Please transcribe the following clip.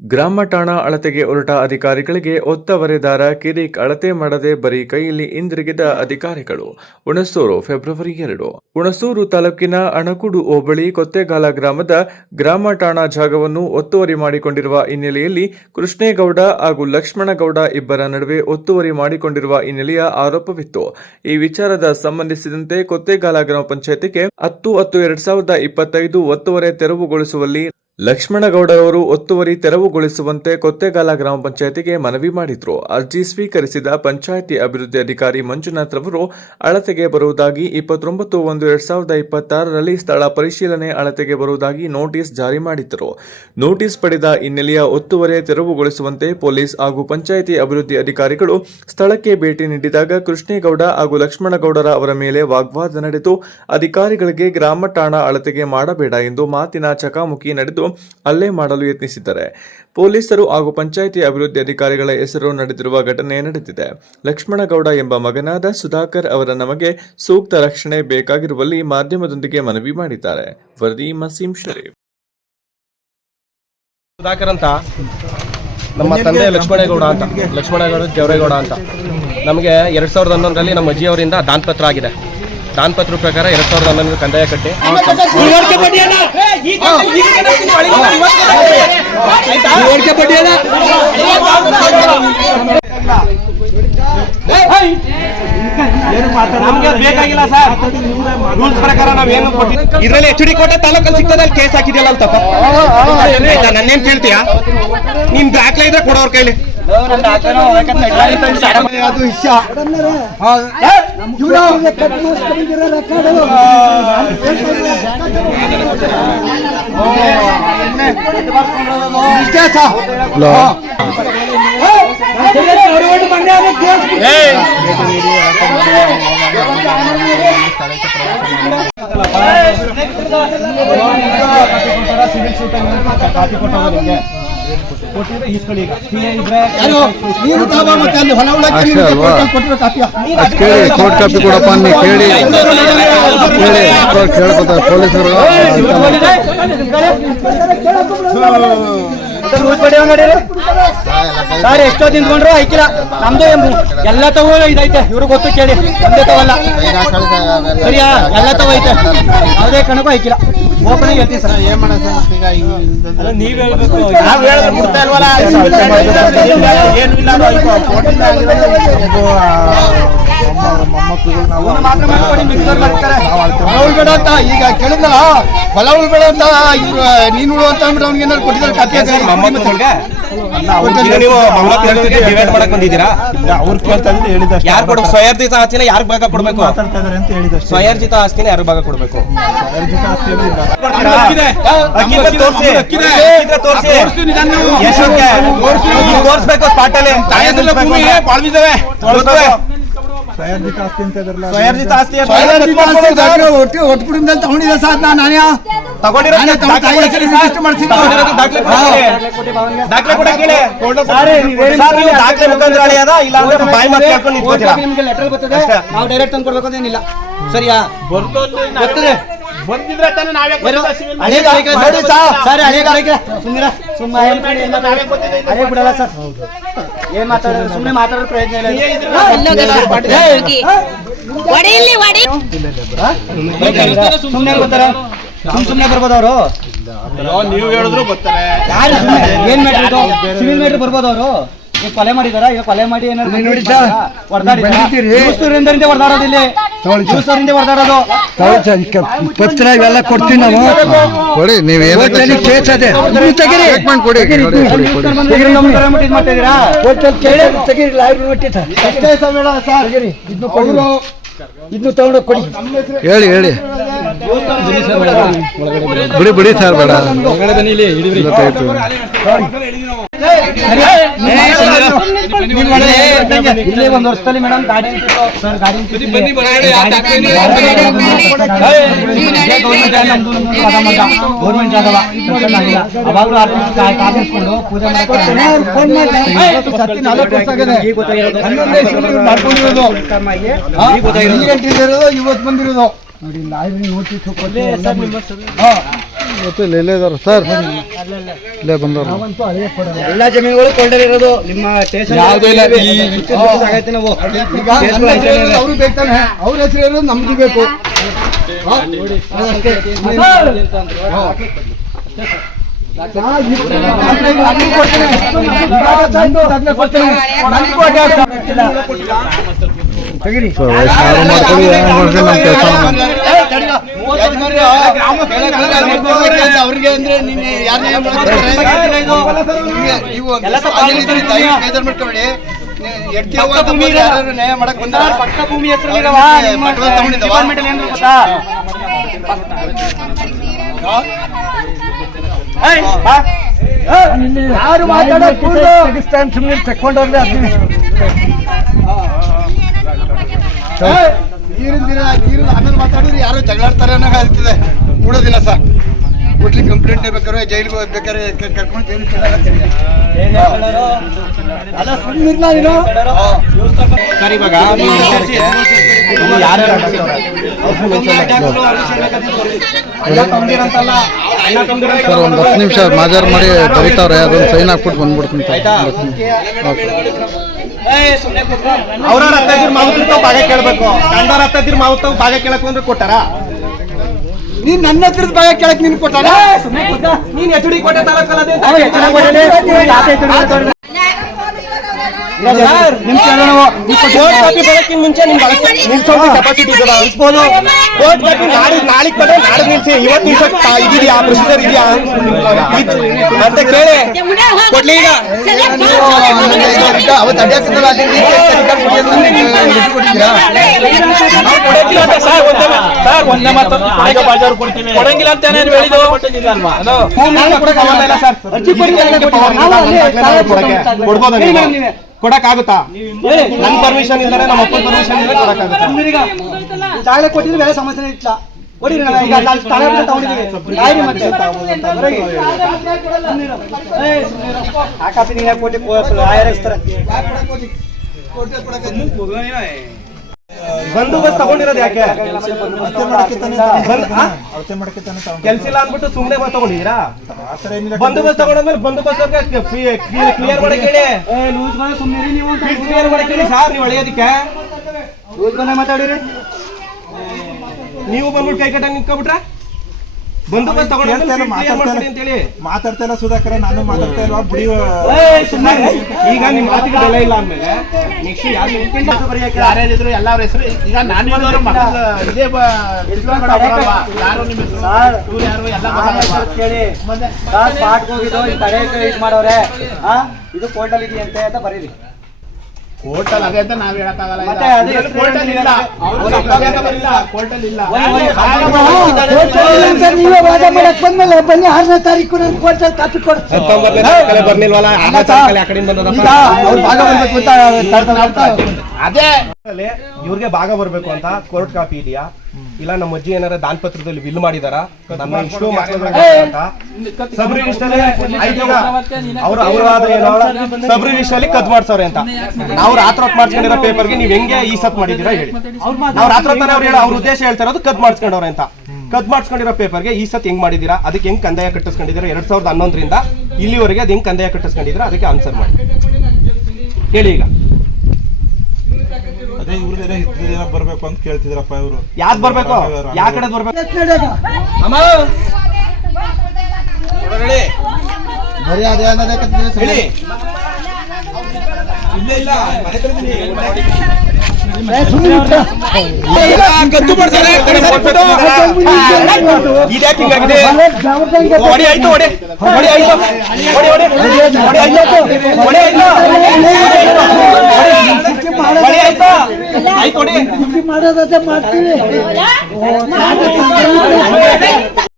ಗ್ರಾಮ ಠಾಣಾ ಅಳತೆಗೆ ಹೊರಟ ಅಧಿಕಾರಿಗಳಿಗೆ ಒತ್ತವರೆದಾರ ಕಿರಿಕ್ ಅಳತೆ ಮಾಡದೆ ಬರೀ ಕೈಯಲ್ಲಿ ಹಿಂದಿರುಗಿದ ಅಧಿಕಾರಿಗಳು. ಹುಣಸೂರು ಫೆಬ್ರವರಿ 2. ಹುಣಸೂರು ತಾಲೂಕಿನ ಅಣಕುಡು ಹೋಬಳಿ ಕೊತ್ತೆಗಾಲ ಗ್ರಾಮದ ಗ್ರಾಮ ಠಾಣಾ ಜಾಗವನ್ನು ಒತ್ತುವರಿ ಮಾಡಿಕೊಂಡಿರುವ ಹಿನ್ನೆಲೆಯಲ್ಲಿ ಕೃಷ್ಣೇಗೌಡ ಹಾಗೂ ಲಕ್ಷ್ಮಣಗೌಡ ಇಬ್ಬರ ನಡುವೆ ಒತ್ತುವರಿ ಮಾಡಿಕೊಂಡಿರುವ ಹಿನ್ನೆಲೆಯ ಆರೋಪವಿತ್ತು. ಈ ವಿಚಾರದ ಸಂಬಂಧಿಸಿದಂತೆ ಕೊತ್ತೆಗಾಲ ಗ್ರಾಮ ಪಂಚಾಯತಿಗೆ 10/10/2025 ಒತ್ತುವರಿ ತೆರವುಗೊಳಿಸುವಲ್ಲಿ ಲಕ್ಷ್ಮಣಗೌಡರವರು ಒತ್ತುವರಿ ತೆರವುಗೊಳಿಸುವಂತೆ ಕೊತ್ತೆಗಾಲ ಗ್ರಾಮ ಪಂಚಾಯತಿಗೆ ಮನವಿ ಮಾಡಿದ್ರು. ಅರ್ಜಿ ಸ್ವೀಕರಿಸಿದ ಪಂಚಾಯಿತಿ ಅಭಿವೃದ್ಧಿ ಅಧಿಕಾರಿ ಮಂಜುನಾಥ್ ರವರು ಅಳತೆಗೆ ಬರುವುದಾಗಿ 29/1/2026ರಲ್ಲಿ ಸ್ಥಳ ಪರಿಶೀಲನೆ ಅಳತೆಗೆ ಬರುವುದಾಗಿ ನೋಟಿಸ್ ಜಾರಿ ಮಾಡಿದ್ದರು. ನೋಟಿಸ್ ಪಡೆದ ಹಿನ್ನೆಲೆಯ ಒತ್ತುವರಿ ತೆರವುಗೊಳಿಸುವಂತೆ ಪೊಲೀಸ್ ಹಾಗೂ ಪಂಚಾಯಿತಿ ಅಭಿವೃದ್ಧಿ ಅಧಿಕಾರಿಗಳು ಸ್ಥಳಕ್ಕೆ ಭೇಟಿ ನೀಡಿದಾಗ ಕೃಷ್ಣೇಗೌಡ ಹಾಗೂ ಲಕ್ಷ್ಮಣಗೌಡರ ಅವರ ಮೇಲೆ ವಾಗ್ವಾದ ನಡೆದು ಅಧಿಕಾರಿಗಳಿಗೆ ಗ್ರಾಮ ಠಾಣಾ ಅಳತೆಗೆ ಮಾಡಬೇಡ ಎಂದು ಮಾತಿನ ಚಕಾಮುಕಿ ನಡೆದು ಹಲ್ಲೆ ಮಾಡಲು ಯತ್ನಿಸಿದ್ದಾರೆ. ಪೊಲೀಸರು ಹಾಗೂ ಪಂಚಾಯಿತಿ ಅಭಿವೃದ್ಧಿ ಅಧಿಕಾರಿಗಳ ಹೆಸರು ನಡೆದಿರುವ ಘಟನೆ ನಡೆದಿದೆ. ಲಕ್ಷ್ಮಣಗೌಡ ಎಂಬ ಮಗನಾದ ಸುಧಾಕರ್ ಅವರ ನಮಗೆ ಸೂಕ್ತ ರಕ್ಷಣೆ ಬೇಕಾಗಿರುವಲ್ಲಿ ಮಾಧ್ಯಮದೊಂದಿಗೆ ಮನವಿ ಮಾಡಿದ್ದಾರೆ. ವರದಿ ಮಸೀಂ ಶರೀಫ್. ಸುಧಾಕರ್ ಅಂತ ನಮ್ಮ ತಂದೆ ಲಕ್ಷ್ಮಣಗೌಡ ದೇವರೇಗೌಡ ಅಂತ ನಮಗೆ 2011ರಲ್ಲಿ ನಮ್ಮ ಅಜ್ಜಿಯವರಿಂದ ದಾನಪತ್ರ ಆಗಿದೆ. ದಾನಪತ್ರ ಪ್ರಕಾರ 2011 ಕಂದಾಯ ಕಟ್ಟಿ ನಮ್ಗೆ ಬೇಕಾಗಿಲ್ಲ ಸರ್. ರೂಲ್ಸ್ ಪ್ರಕಾರ ನಾವೇನು ಇದರಲ್ಲಿ HD ಕೋಟೆ ತಾಲೂಕಲ್ಲಿ ಸಿಗ್ತದೆ, ಅಲ್ಲಿ ಕೇಸ್ ಹಾಕಿದೆಯಲ್ಲ ಅಂತ ನನ್ನೇನ್ ಕೇಳ್ತೀಯಾ? ನಿಮ್ ದಾಖಲೆ ಇದ್ರೆ ಕೊಡೋರ್ ಕೈಲಿ ಅದು ಇಷ್ಟ ಸಿವಿಲ್ ಶೂಟ್ ಕಾಪಿ ಕೊಟ್ಟವ ನಿಮಗೆ ಕೋರ್ಟ್ ಕಾಪಿ ಕೊಡಪ್ಪ ಕೇಳಿ ಪೊಲೀಸರು ಸರ್ ಎಷ್ಟೋ ತಿಂದ್ಕೊಂಡ್ರು ಐಕಿಲ್ಲ. ನಮ್ದು ಎಲ್ಲ ತಗೋ ಇದೈತೆ, ಇವ್ರಿಗೆ ಗೊತ್ತು ಕೇಳಿ. ನಮ್ದೇ ತವಲ್ಲ ಸರಿಯಾ, ಎಲ್ಲ ತಗೋ ಐತೆ, ಯಾವುದೇ ಕಣಕ್ಕೂ ಐಕಿಲ್ಲ. ಓಪನ್ ಹೇಳ್ತೀವಿ ಸರ್. ಏನ್ ಮಾಡೋದು ಸರ್, ನೀವ್ ಹೇಳ್ಬೇಕು. ನಾವ್ ಹೇಳಿದ್ರೆ ಬಿಡ್ತಾ ಇಲ್ವಲ್ಲ, ಏನು ಇಲ್ಲ. ಬೇಡ ಅಂತ ಈಗ ಕೇಳಿದ್ನಲ್ಲ, ಹೊಲ ಉಳ್ಬೇಡ ಅಂತ ನೀನು ಉಳು ಅಂತ ಅಂದ್ಬಿಟ್ಟು ಅವ್ನಿಗೆ ಏನಾದ್ರು ಕೊಟ್ಟಿದ್ದಾರೆ ಕಾಪಿ? ಡಿವೈಡ್ ಮಾಡಕ್ ಬಂದಿದ್ದೀರಾ? ಅವ್ರು ಕೇಳ್ತಾ ಇದ್ರೆ ಹೇಳಿದ ಯಾರು ಕೊಡ್ಬೇಕು? ಸ್ವಯರ್ಜಿತ ಆಸ್ತಿನ ಯಾರಿಗೆ ಭಾಗ ಕೊಡ್ಬೇಕು? ಅಂತ ಹೇಳಿದ ಸ್ವಯರ್ಜಿತ ಆಸ್ತಿನ ಯಾರಿಗೆ ಭಾಗ ಕೊಡ್ಬೇಕು? ತೋರಿಸ್ಬೇಕು ಸ್ಪಾಟಲ್ಲಿ. ಸ್ವಯರ್ಜಿತ ಆಸ್ತಿ ಒಟ್ಟುಕುಟುಂಬದಲ್ಲಿ ತಗೊಂಡಿದ್ದೆ ಸರ್. ನಾನೇ ದಾಖಲೆ ಕೂಡ ಕೇಳಿ. ದಾಖಲೆ ಮುಖಾಂತರ ಅಳಿಯದ ಇಲ್ಲ ಅಂದ್ರೆ ಬಾಯಿ ಮಾತು ಕೇಳ್ಕೊಂಡು ನಿಂತ್ಕೊತೀರಾ? ನಿಮ್ಗೆ ಲೆಟರ್ ಬರ್ತದೆ, ನಾವು ಡೈರೆಕ್ಟ್ ತಂದು ಕೊಡ್ಬೇಕು ಅಂತೇನಿಲ್ಲ. ಸರಿಯಾ? ಬರ್ತದೆ ಬಂದಿದ್ರೆ ತಾನೇ ನಾವೇ ಅದೇ ಬಿಡಲ್ಲ ಸರ್. ಏನ್ ಮಾತಾಡೋದು, ಸುಮ್ಮನೆ ಮಾತಾಡೋ ಪ್ರಯತ್ನ ಇಲ್ಲ. ಸುಮ್ಮನೆ ಬರ್ತಾರ, ಸುಮ್ಮನೆ ಬರ್ಬೋದು ಅವರು. ನೀವು ಹೇಳಿದ್ರು ಬರ್ತಾರೆ. ಏನ್ ಮ್ಯಾಟ್ರ್, ಸಿವಿಲ್ ಮ್ಯಾಟ್ರ್ ಬರ್ಬೋದು ಅವರು. ಈಗ ಕೊಲೆ ಮಾಡಿದಾರ, ಈಗ ಕೊಲೆ ಮಾಡಿ ಏನಾದ್ರು ಹೊಡೆದಾಡೋದಿಲ್ಲ, ಹೊಡೆದಾಡೋದು ಪತ್ರ ಇವೆಲ್ಲ ಕೊಡ್ತೀವಿ ನಾವು. ಕೊಡಿ, ನೀವೇನು ಕೇಸ್ ಅದೇ ಇದನ್ನು ತಗೊಂಡೋಗಿ ಕೊಡಿ. ಹೇಳಿ ಹೇಳಿ ಬಿಡಿ ಸರ್, ಬೇಡ ಇಲ್ಲಿ ಒಂದು ವರ್ಷದಲ್ಲಿ ಮೇಡಮ್ ಗಾಡಿ ಗೌರ್ಮೆಂಟ್ ಜಾಗಲ್ಲ, ಅವಾಗಲೂ ಕಾಪಿಸ್ಕೊಂಡು ಪೂಜೆ ಮಾಡ್ಕೊಂಡಿರೋದು ಇವತ್ತು ಬಂದಿರೋದು ನೋಡಿ. ಲಾಯರ್ ನೋಟಿಸ್ ಮತ್ತೆ ಇಲ್ಲೇ ಇದಾರೆ ಸರ್, ಇಲ್ಲೇ ಬಂದವರು. ಎಲ್ಲ ಜಮೀನುಗಳು ಕೋರ್ಟಲ್ಲಿ ಇರೋದು. ನಿಮ್ಮ ಸ್ಟೇಷನ್ ಯಾವುದೂ ಇಲ್ಲ. ಆಗೈತೆ ನಾವು ಅವರು ಬೇಕಾನೆ, ಅವ್ರ ಹೆಸರು ಇರೋದು ನಮ್ದು ಬೇಕು. ಅವ್ರಿಗೆ ಅಂದ್ರೆ ನೀನು ಯಾರನ್ನೇ ಮಾಡ್ಕೊಬೇಡಿ. ನ್ಯಾಯ ಮಾಡಕ್ ಬಂದ ಪಕ್ಕ ಭೂಮಿ ಹೆಸರು ಯಾರು ಮಾತಾಡೋದು ಸುಮ್ಮನೆ ತಕೊಂಡವ್ರೆ. ನೀರಿನ ಆಮೇಲೆ ಮಾತಾಡಿದ್ರೆ ಯಾರೋ ಜಗಳಾಡ್ತಾರೆ ಅನ್ನೋ ಆಗ್ತದೆ. ಕೂಡೋದಿಲ್ಲ ಸರ್, ಕೊಡ್ಲಿ ಕಂಪ್ಲೇಂಟ್ ಬೇಕಾದ್ರೆ ಜೈಲಿಗೆ ಹೋಗ್ಬೇಕಾದ್ರೆ ಕರ್ಕೊಂಡು ಅಲ್ಲ ಸುಮ್ಮನಿಲ್ಲ ನೀನು. ಸರ್, ಇವಾಗ ಸರ್ ಒಂದು 10 ನಿಮಿಷ ಮಾಜಾರ್ ಮಾಡಿ ಬರೀತಾವ್ರೆ, ಅದೊಂದು ಸೈನ್ ಹಾಕ್ಬಿಟ್ಟು ಬಂದ್ಬಿಡ್ತೀನಿ. ಅವ್ರ ಹತ್ತ ಇದ್ರ ಮಾವುತ ಭಾಗ ಕೇಳ್ಬೇಕು. ಕಂಡವ್ರ ಹತ್ತ ಇದ್ರ ಮಾವುತ ಭಾಗ ಕೇಳಕ್ ಅಂದ್ರೆ ಕೊಟ್ಟಾರ. ನೀನ್ ನನ್ನ ಹತ್ರದ ಭಾಗ ಕೇಳಕ್ ನೀನ್ ಕೊಟ್ಟಾರ. ನೀನ್ ಎಚ್ ಡಿ ಕೋಟೆ ತಾಲೂಕಲ್ಲ ಕೋರ್ಟ್ ಕಾಪಿ ಬರೋಕ್ಕಿಂತ ಮುಂಚೆ ಕೆಪಾಸಿಟಿ ನಿಲ್ಸ್ಬೋದು. ಕೋರ್ಟ್ ಕಾಪಿ ನಾಳೆಗೆ ಬಂದ್ರೆ ನಾಳೆ ನಿಲ್ಸಿ, ಇವತ್ತು ನಿಲ್ಸಕ್ ಇದೆಯಾ ಪ್ರೊಸೀಜರ್ ಇದೆಯಾ ಅಂತ ಕೇಳಿ ಕೊಡ್ಲಿ. ಈಗ ಅವತ್ತು ಅಡ್ಯಾಕಲ್ಲ ಒಂದೇ ಮಾತು ಕೊಡಂಗಿಲ್ಲ ಅಂತ ಹೇಳಿದ್ದು. ಕೊಡ್ಬೋದ ಕೊಡಕ್ಕಾಗುತ್ತಾ? ನನ್ನ ಪರ್ಮಿಷನ್ ಇಲ್ಲದೆ ನಮ್ಮ ಅಪ್ಪನ ಪರ್ಮಿಷನ್ ಇಲ್ಲದೆ ಕೊಡಕ್ಕಾಗುತ್ತಾ? ಜಾಗ ಕೊಟ್ಟಿದ್ರೆ ಬೇರೆ ಸಮಸ್ಯೆ ಇಟ್ಲ ಕೊಡಿರಿ. ಆ ಕಾಪಿ ನೀವು ಕೊಟ್ಟು ಬಂದೋಬಸ್ತ್ ತಗೊಂಡಿರೋದು ಯಾಕೆ? ಕೆಲ್ಸ ಇಲ್ಲ ಅಂದ್ಬಿಟ್ಟು ಸುಮ್ಮನೆ ತಗೊಂಡಿದ್ದೀರಾ? ಬಂದೋಬಸ್ತ್ ತಗೊಂಡ್ಮೇಲೆ ಬಂದೋಬಸ್ತ್ ಕ್ಲಿಯರ್ ಮಾಡಕ್ ಹೇಳಿ, ಕ್ಲಿಯರ್ ಮಾಡಕ್ ಹೇಳಿ ಸಾರ್. ನೀವು ಅಳೆಯೋದಿಕ್ಕೆ ಮಾತಾಡಿರಿ. ನೀವು ಬಂದ್ಬಿಟ್ಟು ಕೈ ಕಟ್ಟ ನಿಂತ್ಕೊಬಿಟ್ರೆ ಬಂದೋಬಸ್ತ್ ಮಾತಾಡ್ತಾ ಇಲ್ಲ ಸುಧಾಕರ, ನಾನು ಮಾತಾಡ್ತಾ ಇಲ್ವಾ ಬಿಡಿ. ಈಗ ನಿಮ್ ಮಾತಿಗೆ ಬೆಲೆ ಇಲ್ಲ ಅಂದ್ಮೇಲೆ ನೆಕ್ಸ್ಟ್ ಯಾರ್ಯಾರಿದ್ರು ಎಲ್ಲ ಅವ್ರ ಹೆಸರು. ಈಗ ನಾನು ಯಾರು ಕೇಳಿ ಸ್ಪಾಟ್ ಹೋಗಿದ್ದು ಈ ತಡೆ ಇದು ಮಾಡೋರೆ. ಇದು ಕೋರ್ಟಲ್ ಇದೆಯಂತೆ ಅಂತ ಬರೀರಿ. ಕೋರ್ಟಲ್ ಅದೇ ಅಂತ ನಾವ್ ಹೇಳಕ್ಕಾಗಲ್ಲ. ಕೋರ್ಟಲ್ ಇಲ್ಲ, ಕೋರ್ಟಲ್ ಇಲ್ಲ. ನೀವೇ ವಾದ ಮಾಡಕ್ ಬಂದ್ಮೇಲೆ ಬನ್ನಿ 6ನೇ ತಾರೀಕು ನಾನು ಕೋರ್ಟಲ್ಲಿ ಕಾಪಿ ಬರ್ನಿಲ್ವಲ್ಲ, ಅದೇ ಇವ್ರಿಗೆ ಭಾಗ ಬರ್ಬೇಕು ಅಂತ ಕೋರ್ಟ್ ಕಾಪಿ ಇದೆಯಾ? ಇಲ್ಲ ನಮ್ಮ ಅಜ್ಜಿ ಏನಾರ ದಾನಪತ್ರದಲ್ಲಿ ವಿಲ್ ಮಾಡಿದಾರ? ನಮ್ಮ ಇಷ್ಟು ಸಬ್ ರಿಜಿಸ್ಟರ್ ಸಬ್ ರಿಜಿಸ್ಟರ್ ಅಲ್ಲಿ ಕದ್ ಮಾಡ್ಸವ್ರೆ ಅಂತ ನಾವು ರಾತ್ರೋತ್ ಮಾಡ್ಸ್ಕೊಂಡಿರೋ ಪೇಪರ್ಗೆ ನೀವ್ ಹೆಂಗೆ ಈ ಸತ್ ಮಾಡಿದೀರಾ ಹೇಳಿ. ನಾವು ರಾತ್ರೋತ್ತಾನೆ ಅವ್ರ ಉದ್ದೇಶ ಹೇಳ್ತಾ ಇರೋದು ಕದ್ ಮಾಡ್ಸ್ಕೊಂಡವ್ರೆ ಅಂತ. ಕದ್ ಮಾಡ್ಸ್ಕೊಂಡಿರೋ ಪೇಪರ್ಗೆ ಈ ಸತ್ ಹೆಂಗ್ ಮಾಡಿದೀರಾ, ಅದಕ್ಕೆ ಹೆಂಗ್ ಕಂದಾಯ ಕಟ್ಟಿಸ್ಕೊಂಡಿದ್ದೀರಾ 2011ರಿಂದ ಇಲ್ಲಿವರೆಗೆ ಅದ್ ಹೆಂಗ್ ಕಂದಾಯ ಕಟ್ಟಿಸ್ಕೊಂಡಿದ್ದೀರಾ ಅದಕ್ಕೆ ಆನ್ಸರ್ ಮಾಡಿ ಹೇಳಿ. ಈಗ ಅದೇ ಇವ್ರದೇನೋ ಬರ್ಬೇಕು ಅಂತ ಕೇಳ್ತಿದ್ರಪ್ಪ ಇವರು. ಯಾವ್ದು ಬರ್ಬೇಕು, ಯಾ ಕಡೆ ಬರ್ಬೇಕು? ಅಮ್ಮ ಬರೀ ಅದೇ ಹೇಳಿ. ಇಲ್ಲ ಕದ್ದು ಮಾಡ್ತಾರೆ. ಇದ್ಯಾಕೆ ಹಿಂಗಾಗಿದೆ? ಹೊಡಿ ಆಯ್ತು, ಹೊಡಿ ಹೊಡಿ ಆಯ್ತು, ಹೊಡಿ ಹೊಡಿ ಹೊಡಿ ಆಯ್ತು, ಹೊಡಿ ಆಯ್ತು, ಹೊಡಿ ಆಯ್ತು, ಆಯ್ತು ಹೊಡಿ. ಮಾಡೋದಂತೆ ಮಾಡ್ತೀವಿ.